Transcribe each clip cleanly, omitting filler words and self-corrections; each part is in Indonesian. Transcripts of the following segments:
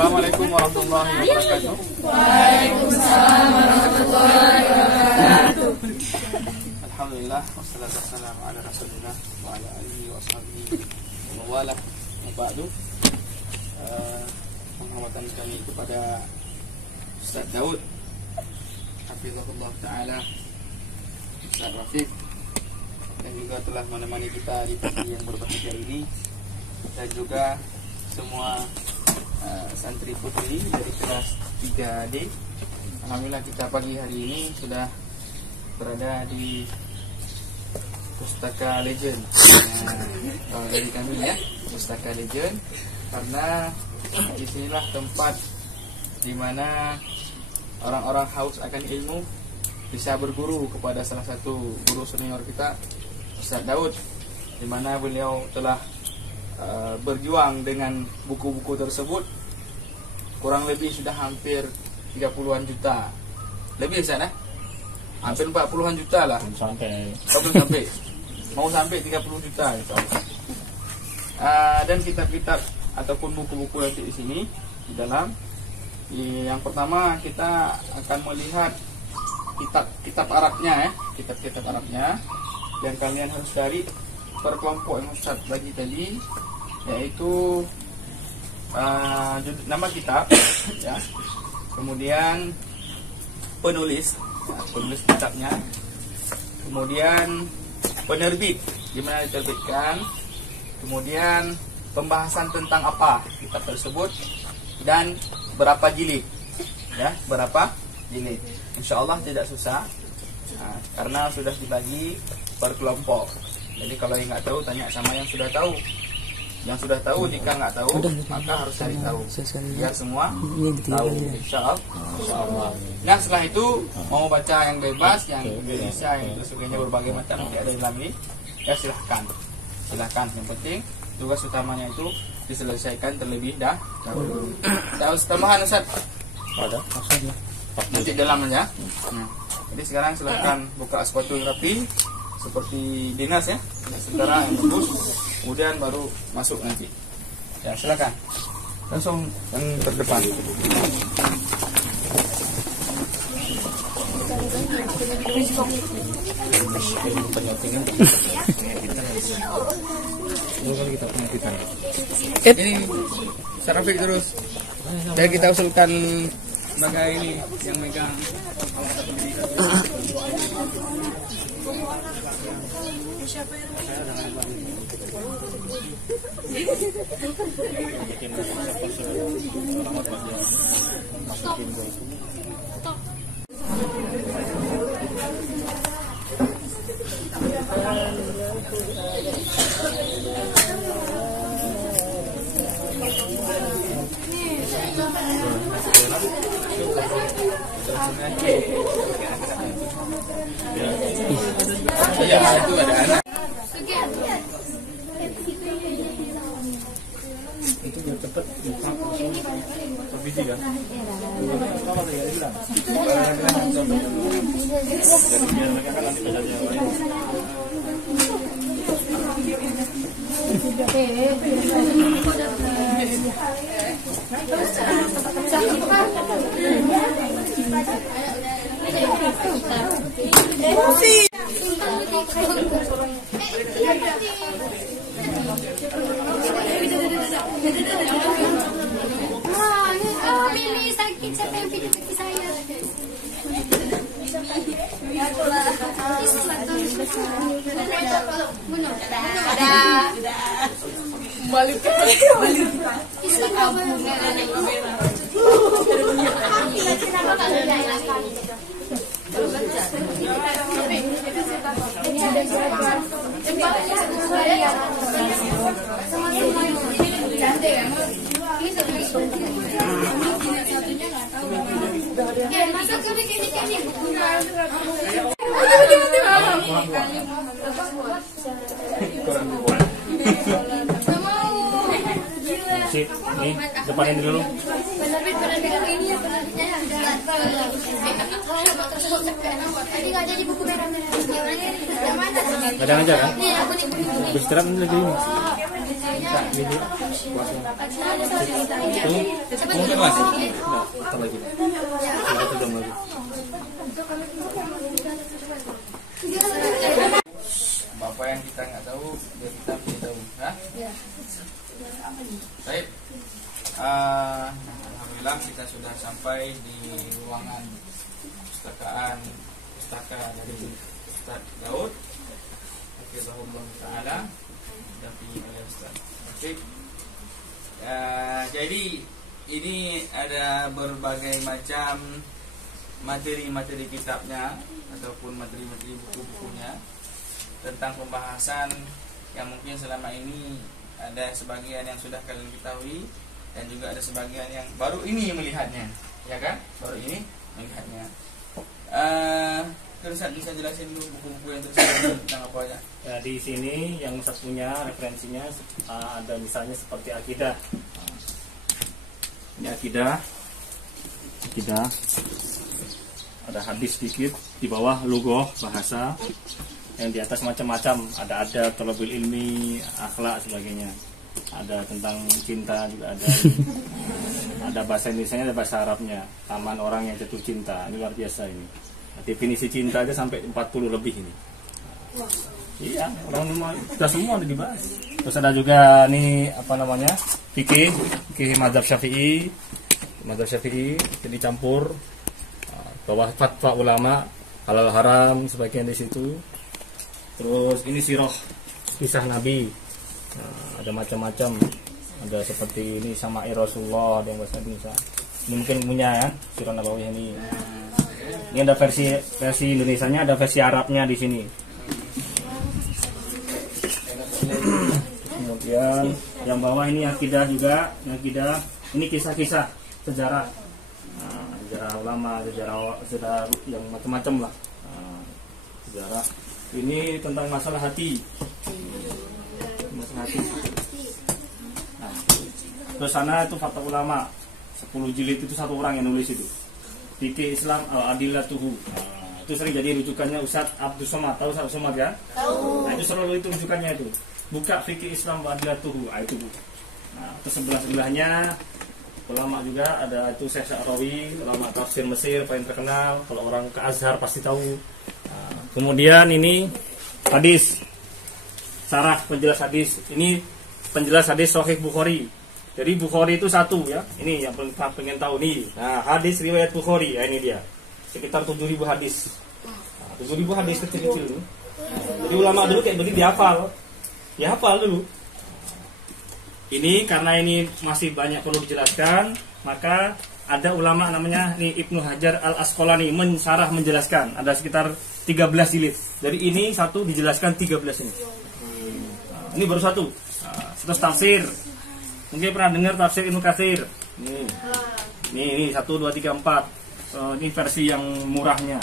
Assalamualaikum warahmatullahi wabarakatuh. Waalaikumsalam warahmatullahi wabarakatuh. Alhamdulillah wassalatu wassalamu ala Rasulillah wa ala alihi wa sahbihi wa wala wa ba'du. Penghormatan kami kepada Ustaz Daud hafizahullah taala, Ustaz Rafiq, yang juga telah menemani kita di pagi yang berbahagia ini, dan juga semua santri putri dari kelas 3D. Alhamdulillah kita pagi hari ini sudah berada di Pustaka Legend. Dari kami ya, Pustaka Legend, karena di sinilah tempat di mana orang-orang haus akan ilmu bisa berguru kepada salah satu guru senior kita, Ustaz Daud, di mana beliau telah berjuang dengan buku-buku tersebut kurang lebih sudah hampir 30-an juta lebih sana, hampir 40-an juta lah, belum sampai mau sampai 30 juta gitu. Dan kitab-kitab ataupun buku-buku yang di sini di dalam. Yang pertama kita akan melihat kitab Arabnya ya, kitab Arabnya yang kalian harus cari per kelompok yang Ustaz bagi tadi, yaitu nama kitab ya, kemudian penulis kitabnya, kemudian penerbit di mana diterbitkan, kemudian pembahasan tentang apa kitab tersebut, dan berapa jilid ya, berapa jilid. Insyaallah tidak susah, karena sudah dibagi per kelompok. Jadi kalau yang nggak tahu tanya sama yang sudah tahu. Yang sudah tahu, jika nggak tahu maka harus cari tahu biar semua tahu. Insyaallah. Nah setelah itu mau baca yang bebas, yang Indonesia, yang itu sebagainya, berbagai macam yang ada dalam ini ya, silahkan. Yang penting tugas utamanya itu diselesaikan terlebih dahulu. Terus tambahan Ustaz? Ada maksudnya. Nanti dalamnya. Jadi sekarang silahkan buka sepatu yang rapi seperti dinas ya, sementara yang bagus, kemudian baru masuk nanti. Ya silakan. Langsung yang terdepan. Ini Sarafik terus. Jadi kita usulkan sebagai ini yang megang ya, itu ada anak. Itu biar cepat kan? Pilih sakit, siapa yang pilih kaki saya? Balik. Nih, depanin dulu. Penerbit ini ya, penerbitnya tadi nggak jadi buku merah-merah. Kadang aja kan? Iya, aku nih. Beristirahat nanti lagi ini. Nah, ini Itu mungkin mas. apa lagi? Sudah tegang lagi. Bapak yang kita nggak tahu, biar kita bisa tahu. Hah? Baik. Alhamdulillah kita sudah sampai di ruangan pustaka dari Ustaz Daud. Hafizahullah Ta'ala. Dampingi oleh Ustaz. Oke. Jadi ini ada berbagai macam materi-materi kitabnya ataupun materi-materi buku-bukunya tentang pembahasan yang mungkin selama ini ada sebagian yang sudah kalian ketahui dan juga ada sebagian yang baru ini melihatnya, ya kan? Baru ini melihatnya. Terus bisa jelasin dulu buku-buku yang tersebut tentang apa aja? Ya, di sini yang Ustaz punya referensinya ada misalnya seperti akidah. Ini akidah. Ada hadis sedikit, di bawah lughah bahasa, yang di atas macam-macam, ada talabul ilmi, akhlak sebagainya. Ada tentang cinta juga ada. Ada bahasa Indonesianya, ada bahasa Arabnya. Taman orang yang jatuh cinta. Ini luar biasa ini. Definisi cinta aja sampai 40 lebih ini. Iya, orang sudah semua dibahas. Terus ada juga nih apa namanya? Fikih mazhab Syafi'i. Mazhab Syafi'i jadi campur bawah fatwa ulama halal haram sebagian di situ. Terus ini sirah kisah Nabi. Ada macam-macam. Ada seperti ini sama Rasulullah yang bahasa Indonesia. Ini mungkin punya ya, sirah Nabawi ini. Ini ada versi Indonesianya, ada versi Arabnya di sini. Kemudian yang bawah ini akidah juga, akidah. Ini kisah-kisah sejarah, sejarah ulama, sejarah yang macam-macam lah. Sejarah. Ini tentang masalah hati. Masalah hati. Nah, terus sana itu fatwa ulama. 10 jilid itu satu orang yang nulis itu. Fikih Islam al-adillatuhu. Itu sering jadi rujukannya Ustaz Abdul Somad. Tahu Ustaz Somad ya? Tahu. Nah, itu selalu itu rujukannya itu. Buka Fikih Islam al-adillatuhu. itu. Nah, terus sebelahnya ulama juga ada itu Syekh Sya'rawi, ulama tafsir Mesir paling terkenal. Kalau orang ke Azhar pasti tahu. Nah, kemudian ini hadis. Sarah penjelas hadis. Ini penjelas hadis Sahih Bukhari. Jadi Bukhari itu satu ya. Ini yang pengen tahu nih. Nah, hadis riwayat Bukhari, ya ini dia. Sekitar 7.000 hadis. Nah, 7.000 hadis kecil-kecil. Jadi ulama dulu kayak begini dihafal. Dihafal dulu. Ini karena ini masih banyak perlu dijelaskan, maka ada ulama namanya nih Ibnu Hajar Al-Asqalani menjelaskan. Ada sekitar 13 jilid. Dari ini satu dijelaskan 13 ini. Nah, ini baru satu. Nah, terus tafsir. Mungkin pernah dengar tafsir Ibnu Katsir. Ini 1, 2, 3, 4. Ini versi yang murahnya.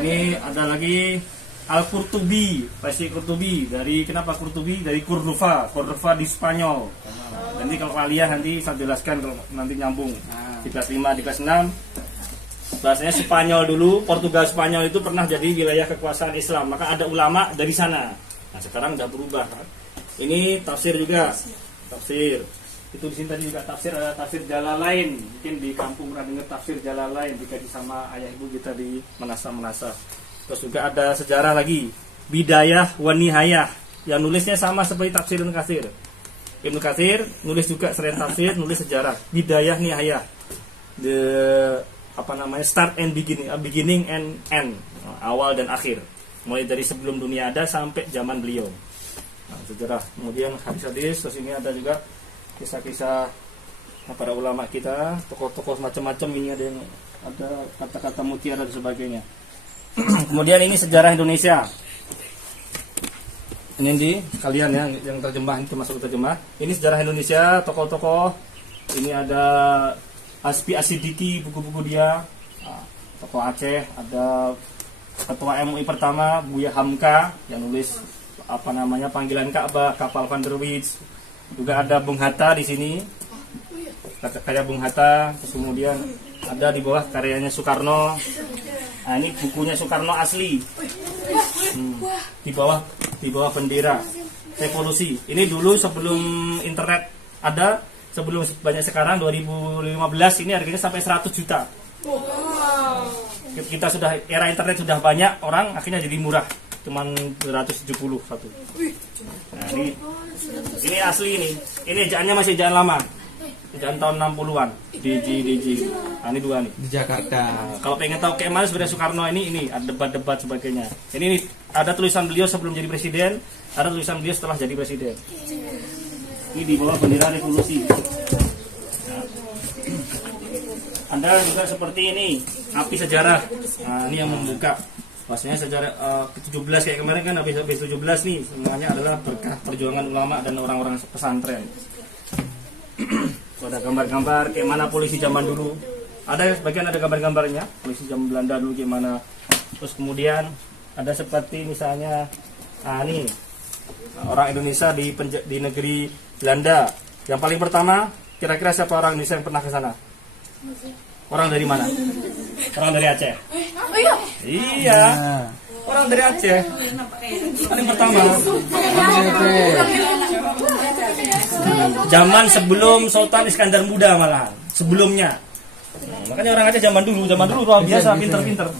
Ini ada lagi Al-Qurtubi, versi Qurtubi. Kenapa Qurtubi? Dari Cordoba di Spanyol. Nanti kalau kalian nanti saya jelaskan kalau nanti nyambung. Di kelas 5, di kelas 6. Bahasanya Spanyol dulu, Portugal Spanyol itu pernah jadi wilayah kekuasaan Islam. Maka ada ulama dari sana. Nah, sekarang udah berubah kan. Ini tafsir juga. Tafsir itu di sini tadi juga tafsir, ada tafsir Jalalain. Mungkin di kampung pernah dengar tafsir Jalalain dikaji sama ayah ibu kita di Manasa. Terus juga ada sejarah lagi, Bidayah wa Nihayah, yang nulisnya sama seperti tafsir Ibnu Katsir. Ibnu Katsir nulis juga selain tafsir, nulis sejarah, Bidayah Nihayah, start and beginning and end, awal dan akhir, mulai dari sebelum dunia ada sampai zaman beliau. Nah, sejarah. Kemudian hadis-hadis. Terus ini ada juga kisah-kisah para ulama kita, tokoh-tokoh macam-macam. Ini ada kata-kata mutiara dan sebagainya. Kemudian ini sejarah Indonesia. Ini di kalian ya yang terjemah, itu masuk terjemah. Ini sejarah Indonesia, tokoh-tokoh. Ini ada Hasbi Asidiki, buku-buku dia. Tokoh Aceh. Ada Ketua MUI pertama Buya Hamka yang nulis panggilan Ka'bah, kapal Van der Wijk. Juga ada Bung Hatta di sini, karya Bung Hatta. Terus kemudian ada di bawah karyanya Soekarno. Nah, ini bukunya Soekarno asli. Di bawah bendera. revolusi. Ini dulu sebelum internet ada, sebelum banyak sekarang 2015 ini harganya sampai 100 juta. Kita sudah era internet sudah banyak orang, akhirnya jadi murah, cuman 270 satu. Nah, ini asli ini. Ini ejaannya masih ejaan lama. Ejaan tahun 60-an. DG. Nah, ini dua nih. Di Jakarta. Nah, kalau pengen tahu kayak mana sebenarnya Soekarno ini ada debat-debat sebagainya. Ini ada tulisan beliau sebelum jadi presiden, ada tulisan beliau setelah jadi presiden. Ini di bawah bendera revolusi. Nah, Anda juga seperti ini, api sejarah. Nah, ini yang membuka. Maksudnya sejarah ke-17 kayak kemarin kan habis 17 nih, semuanya adalah berkah perjuangan ulama dan orang-orang pesantren. Ada gambar-gambar kayak mana polisi zaman dulu. Ada sebagian ada gambar-gambarnya, polisi zaman Belanda dulu gimana. Terus kemudian ada seperti misalnya nih orang Indonesia di negeri Belanda. Yang paling pertama, kira-kira siapa orang Indonesia yang pernah ke sana? Orang dari mana? Orang dari Aceh. Oh iya. Iya. Orang dari Aceh. Paling pertama. Zaman sebelum Sultan Iskandar Muda malahan. Sebelumnya. Makanya orang Aceh zaman dulu luar biasa pinter-pinter.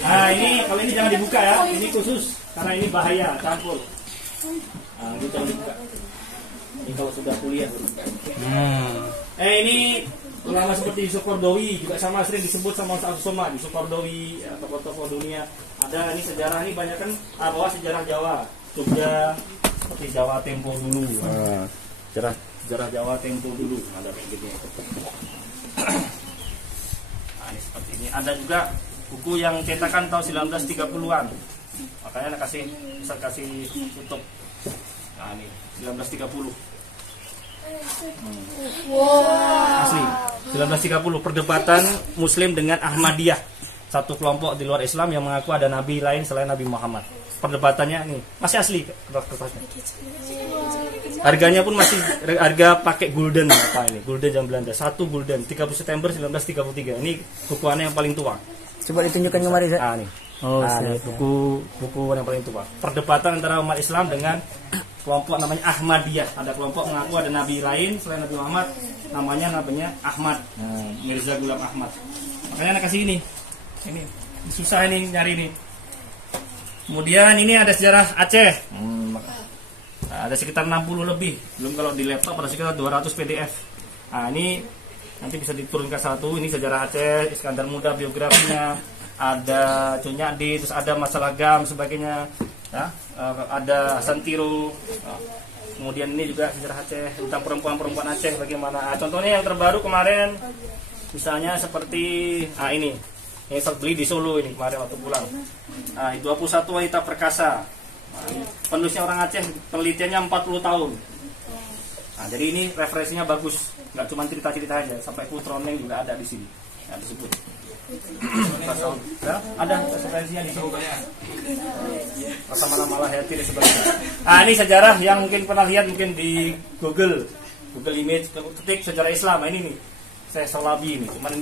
Nah, ini kalau ini jangan dibuka ya. Ini khusus karena ini bahaya campur. Nah, ini jangan dibuka. Ini kalau sudah kuliah. Ini ulama seperti Yusuf Qaradawi juga sama sering disebut sama Ustaz Somad. Yusuf Qaradawi, tokoh-tokoh dunia. Ada ini sejarah ini banyak kan bawa sejarah Jawa, Jogja, seperti Jawa Tempo dulu. Sejarah Jawa Tempo dulu ada kayak gitu. Nah, ini seperti ini. Ada juga buku yang cetakan tahun 1930-an. Makanya bisa kasih tutup. Nah, ini 1930. Asli 1930 perdebatan Muslim dengan Ahmadiyah, satu kelompok di luar Islam yang mengaku ada nabi lain selain Nabi Muhammad. Perdebatannya ini masih asli kertasnya. Harganya pun masih harga pakai gulden apa ini? Gulden jam Belanda. 1 gulden 30 September 1933. Ini bukuannya yang paling tua. Coba ditunjukkan kemarin, Zak. Nih. Oh, ini buku yang paling tua. Perdebatan antara umat Islam dengan kelompok namanya Ahmadiyah. Ada kelompok mengaku ada nabi lain selain Nabi Muhammad, namanya Ahmad. Mirza Ghulam Ahmad. Makanya anak kasih ini. Ini susah ini nyari ini. Kemudian ini ada sejarah Aceh. Ada sekitar 60 lebih. Belum kalau di laptop ada sekitar 200 PDF. Nah, ini nanti bisa diturunkan satu. Ini sejarah Aceh, Iskandar Muda biografinya. Ada Cunyadi, terus ada masalah GAM sebagainya. Ya, ada Santiro. Kemudian ini juga sejarah Aceh tentang perempuan-perempuan Aceh bagaimana. Contohnya yang terbaru kemarin misalnya seperti ini saya beli di Solo ini kemarin waktu pulang. 21 wanita perkasa. Penulisnya orang Aceh, penelitiannya 40 tahun. Nah, jadi ini referensinya bagus, nggak cuma cerita-cerita aja, sampai Putroneng juga ada di sini. Ya, disebut. Ada referensinya di sini. Sama nama Hayati dan sebagainya. Ini sejarah yang mungkin pernah lihat mungkin di Google Image, ketik sejarah Islam. Nah, ini nih, saya Salabi ini, cuman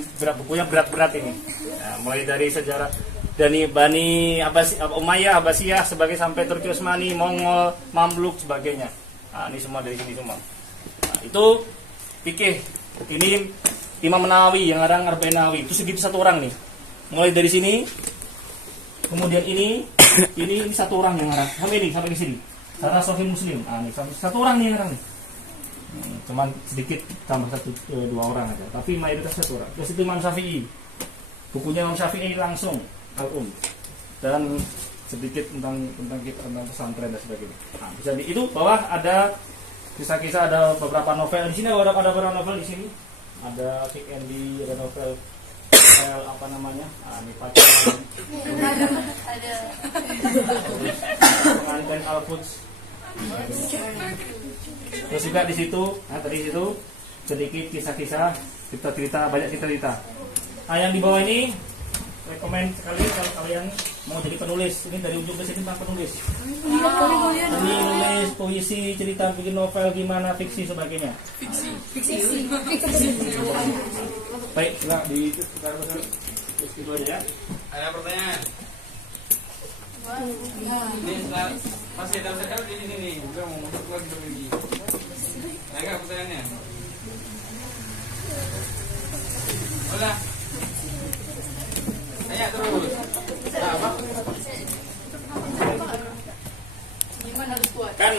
bukunya berat-berat ini. Nah, mulai dari sejarah dari Bani Umayyah, Abbasiyah sebagai sampai Turki Utsmani, Mongol, Mamluk sebagainya. Nah, ini semua dari sini semua. Nah, itu fikih. Ini Imam Nawawi yang ngarang Arba'in Nawawi. Itu segitu satu orang nih. Mulai dari sini. Kemudian ini satu orang yang ngarang. Sampai ke sini. Syarah Sahih Muslim. Ini satu orang nih yang ngarang nih. Cuman sedikit tambah 1-2 orang aja. Tapi mayoritas satu orang. Terus itu Imam Syafi'i. Bukunya Imam Syafi'i langsung dan sedikit tentang pesantren dan sebagainya. Nah, bisa itu bawah ada kisah-kisah, ada beberapa novel di sini, ada beberapa novel di sini. Ada Kick Andy, ada novel apa namanya? Ini pacaran. Ada. Pengantin Al-Quds. Terus juga di situ, tadi situ sedikit kisah-kisah, cerita-cerita, banyak cerita-cerita. Yang di bawah ini rekomend sekali kalau kalian mau jadi penulis. Ini dari ujung ke sini tentang penulis. Ini nulis puisi, cerita, bikin novel, gimana, fiksi sebagainya. Fiksi. Baik, di itu aja ya. Ada pertanyaan? Ini setelah masih dalam sekali di sini nih, gue mau masuk lagi lagi. Nah, enggak pertanyaannya. Udah. Tanya terus. Nah, apa? Gimana harus kuat? Kan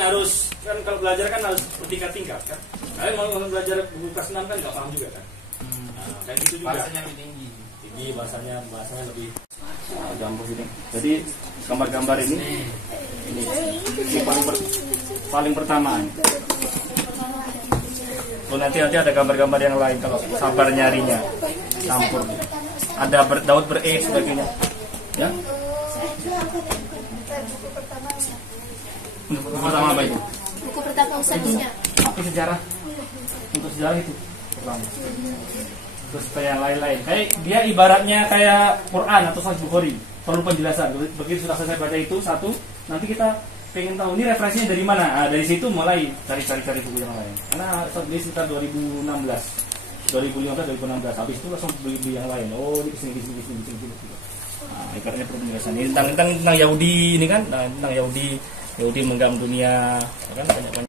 kalau belajar kan harus bertingkat-tingkat kan. Kalian mau belajar buku kelas 6 kan nggak paham juga kan. Nah, kayak gitu juga. Bahasanya lebih tinggi. Tinggi bahasanya lebih gampang ini. Jadi gambar-gambar ini paling pertama. Oh, nanti ada gambar-gambar yang lain kalau sabar nyarinya campur. Ada Daud sebagainya. Ya. Buku pertama apa itu? Buku pertama Ustaznya. Apa sejarah? Untuk sejarah itu pertama. Terus kayak lain-lain. Kayak dia ibaratnya kayak Quran atau Sahih Bukhari. Perlu penjelasan. Begitu sudah selesai baca itu satu, nanti kita pengen tahu ini referensinya dari mana. Nah, dari situ mulai cari buku yang lain. Karena ini sekitar 2015. 2015-2016. Habis itu langsung beli yang lain. Oh, ini kesini. Nah, ibaratnya perlu penjelasan. Ini tentang Yahudi ini kan, tentang Yahudi menggam dunia, kan banyak ada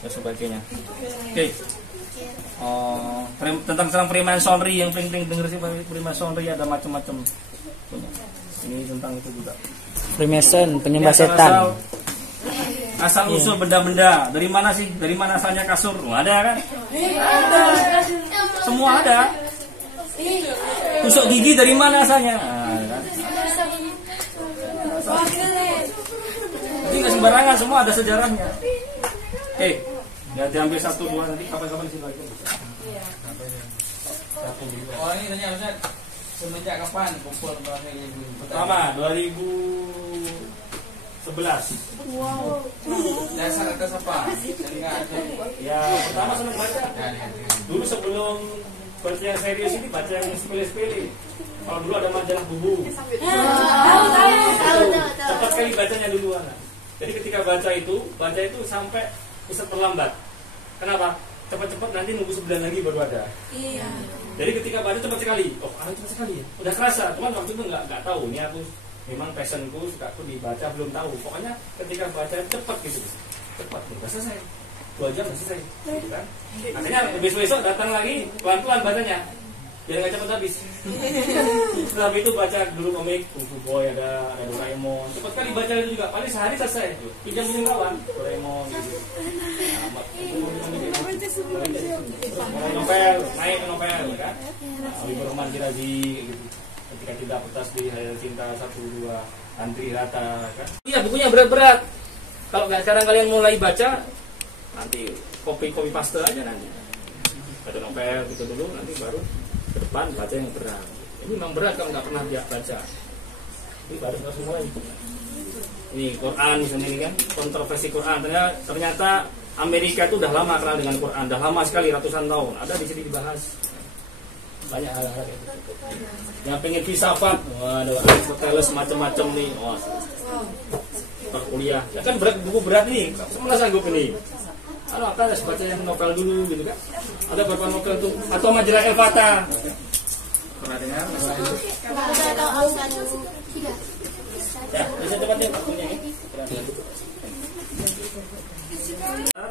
dan sebagainya. Oke. Tentang Freemasonry yang paling denger sih Freemasonry ada macam-macam. Ini tentang itu juga. Freemason, penyembah setan. Asal usul benda-benda. Dari mana sih? Dari mana asalnya kasur? Ada kan? Ada. Semua ada. Tusuk gigi dari mana asalnya? Kan? Jadi nggak sembarangan, semua ada sejarahnya. Oke, ya diambil 1-2 nanti kapan-kapan sih lagi. Oh, ini tanya Ustaz, semenjak kapan kumpul bahasa ibu? Pertama 2011. Wow. Dasar atas apa? Jadi nggak ada. Ya pertama senang baca. Dulu sebelum baca yang serius ini baca yang sepele-sepele. Kalau dulu ada majalah bubu. Cepat kali bacanya dulu anak. Jadi ketika baca itu sampai bisa terlambat. Kenapa? Cepat-cepat nanti nunggu sebulan lagi baru ada. Iya. Jadi ketika baca cepat sekali. Oh, cepat sekali ya. Udah kerasa, cuman waktu itu nggak tahu. Ini aku memang passionku, suka aku dibaca belum tahu. Pokoknya ketika baca cepat gitu. Cepat, udah selesai. 2 jam udah selesai. Gitu kan? Akhirnya besok datang lagi, pelan-pelan bacanya. Biar nggak cepat habis. Setelah itu baca dulu komik Kung Fu Boy, ada Doraemon. Cepat kali baca itu juga, paling sehari selesai. Pinjam kawan Doraemon gitu. Mulai novel, naik ke novel kan. Habibur Rahman Shirazi gitu. Ketika Cinta Petas di Hayal Cinta 1-2, Antri Rata kan. Iya, bukunya berat-berat. Kalau nggak sekarang kalian mulai baca, nanti copy paste aja nanti. Baca novel gitu dulu, nanti baru ke depan baca yang berat. Ini memang berat kalau nggak pernah dia baca. Ini baru harus mulai. Ini Quran sendiri kan, kontroversi Quran. Ternyata Amerika itu udah lama kenal dengan Quran, udah lama sekali ratusan tahun. Ada di sini dibahas banyak hal-hal gitu. Yang pengen filsafat, waduh, Aristoteles macam-macam nih. Wah, kuliah. Ya kan berat, buku berat nih. Semua sanggup ini. Kalau apa harus baca yang novel dulu gitu kan? Ada beberapa novel tuh atau majalah El Fatah. Pernah dengar? Ya, bisa cepatnya waktunya ya.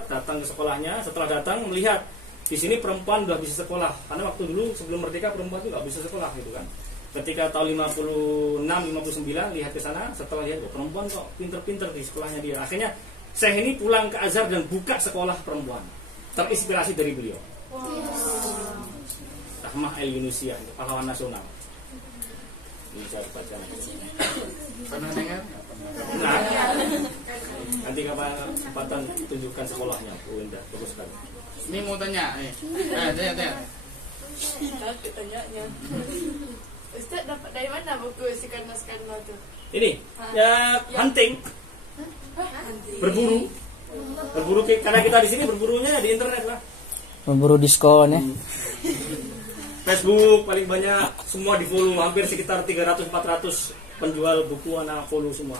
Datang ke sekolahnya, setelah datang melihat di sini perempuan udah bisa sekolah. Karena waktu dulu sebelum merdeka perempuan itu nggak bisa sekolah gitu kan. Ketika tahun 56-59 lihat ke sana, setelah lihat perempuan kok pinter-pinter di sekolahnya dia. Akhirnya saya ini pulang ke Azhar dan buka sekolah perempuan. Terinspirasi dari beliau. Rahmah El-Yunusia, pahlawan nasional. Ini saya baca. Pernah dengar? Nah, nanti kapan kesempatan tunjukkan sekolahnya, Bu Indah, bagus sekali. Ini mau tanya nih. Tanya. Aku tanyanya. Ustaz dapat dari mana buku si Karnas-Karnas tuh? Ini, ya hunting, berburu karena kita di sini berburunya di internet lah. Memburu diskon ya. Facebook paling banyak, semua di follow, hampir sekitar 300-400 penjual buku anak follow semua.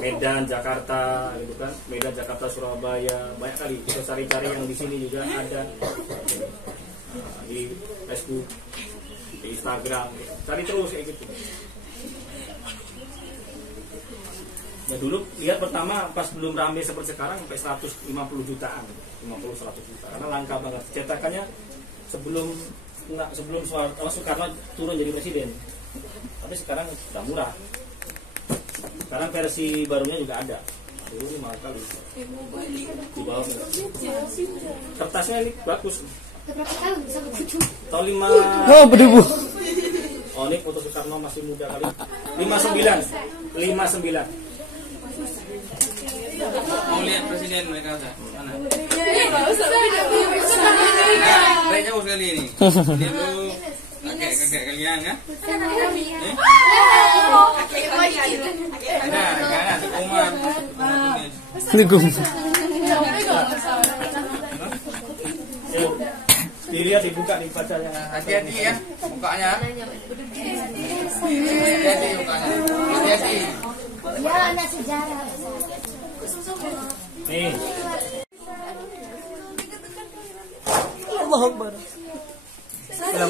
Medan, Jakarta, gitu kan. Medan, Jakarta, Surabaya, banyak kali. Kita cari-cari yang di sini juga ada. Di Facebook, di Instagram, cari terus kayak gitu. Ya dulu lihat pertama pas belum rame seperti sekarang sampai 150 jutaan, 50-100 juta. Karena langka banget. Cetakannya sebelum Soekarno turun jadi presiden. Tapi sekarang sudah murah. Sekarang versi barunya juga ada. Dulu ini mahal kali. Di bawahnya. Kertasnya ini bagus. Tahun 5. Oh, beribu. Oh, ini foto Soekarno masih muda kali. 59. Mau lihat presiden mereka ada mana? Kayak jauh sekali ini. Ini dulu kakek kalian ya? Ada Umar. Legum. Dilihat dibuka nih bacanya. Hati-hati ya mukanya. Hati-hati mukanya. Hati-hati. Ya, anak sejarah. Nih. Allah Akbar. Saya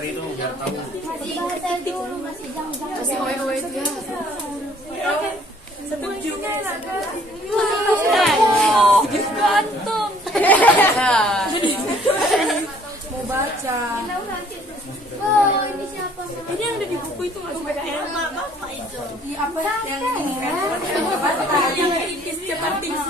dari itu biar tahu. Bahasa dulu masih jangan-jangan. Gantung. Mau baca. Oh, ini siapa? Ini yang ada di buku itu nggak sih? Bapak itu. Di apa yang ini kan? Yang tipis cepat tipis.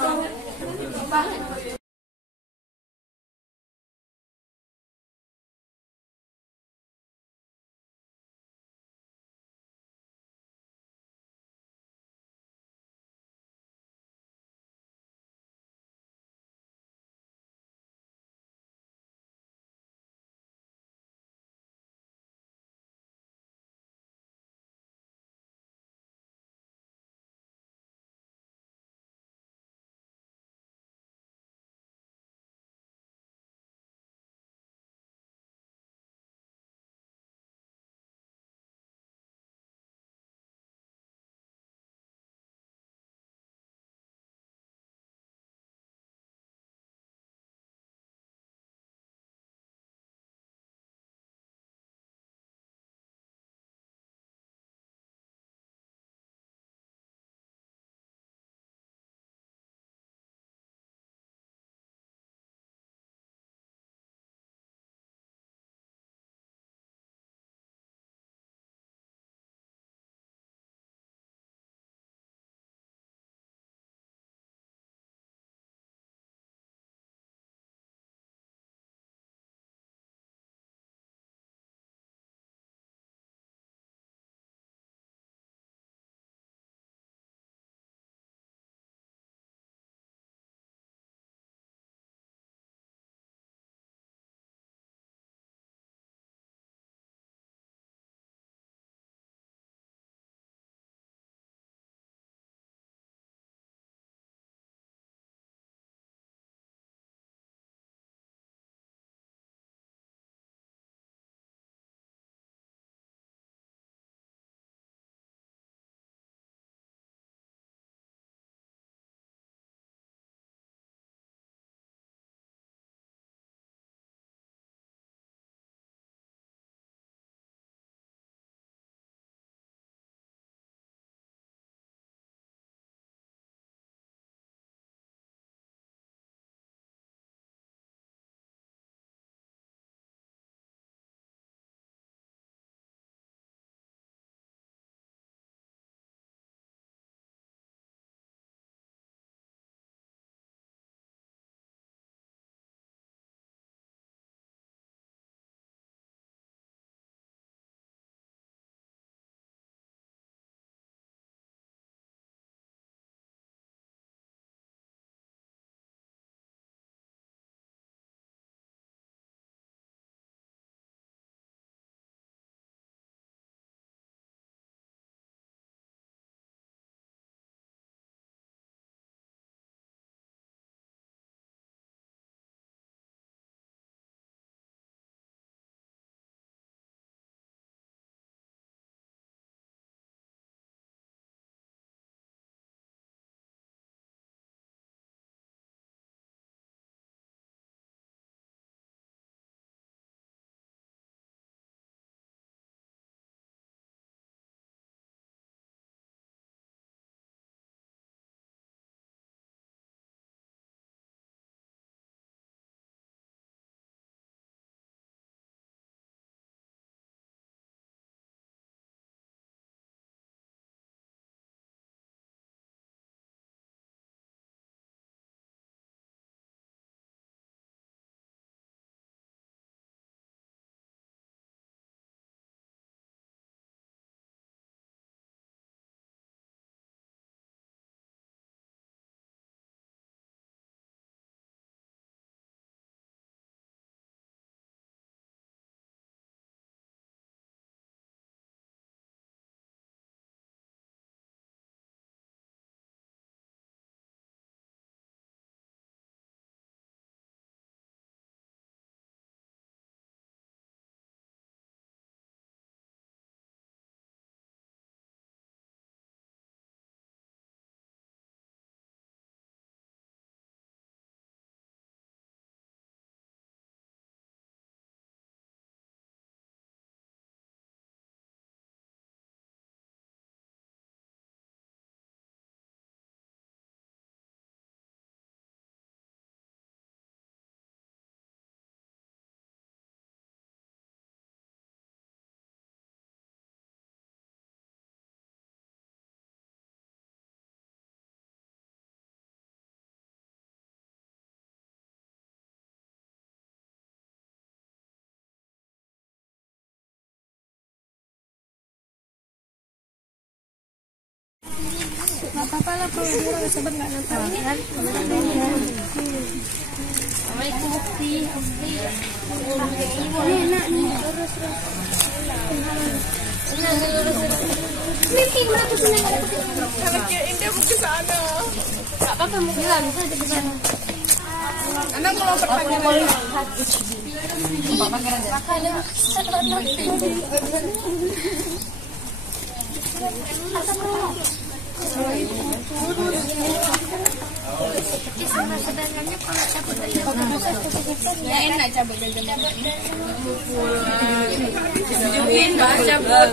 Nggak apa-apa lah kalau dia orang sabar nggak nampak kan. Assalamualaikum Ukti. Ini enak nih. Terus. Mimpi mana tuh senang ada Kalau kirain dia mau ke sana. nggak apa-apa mau bilang bisa di sana. Anak mau pertanyaan. Ya enak cabut jajan. Cabut.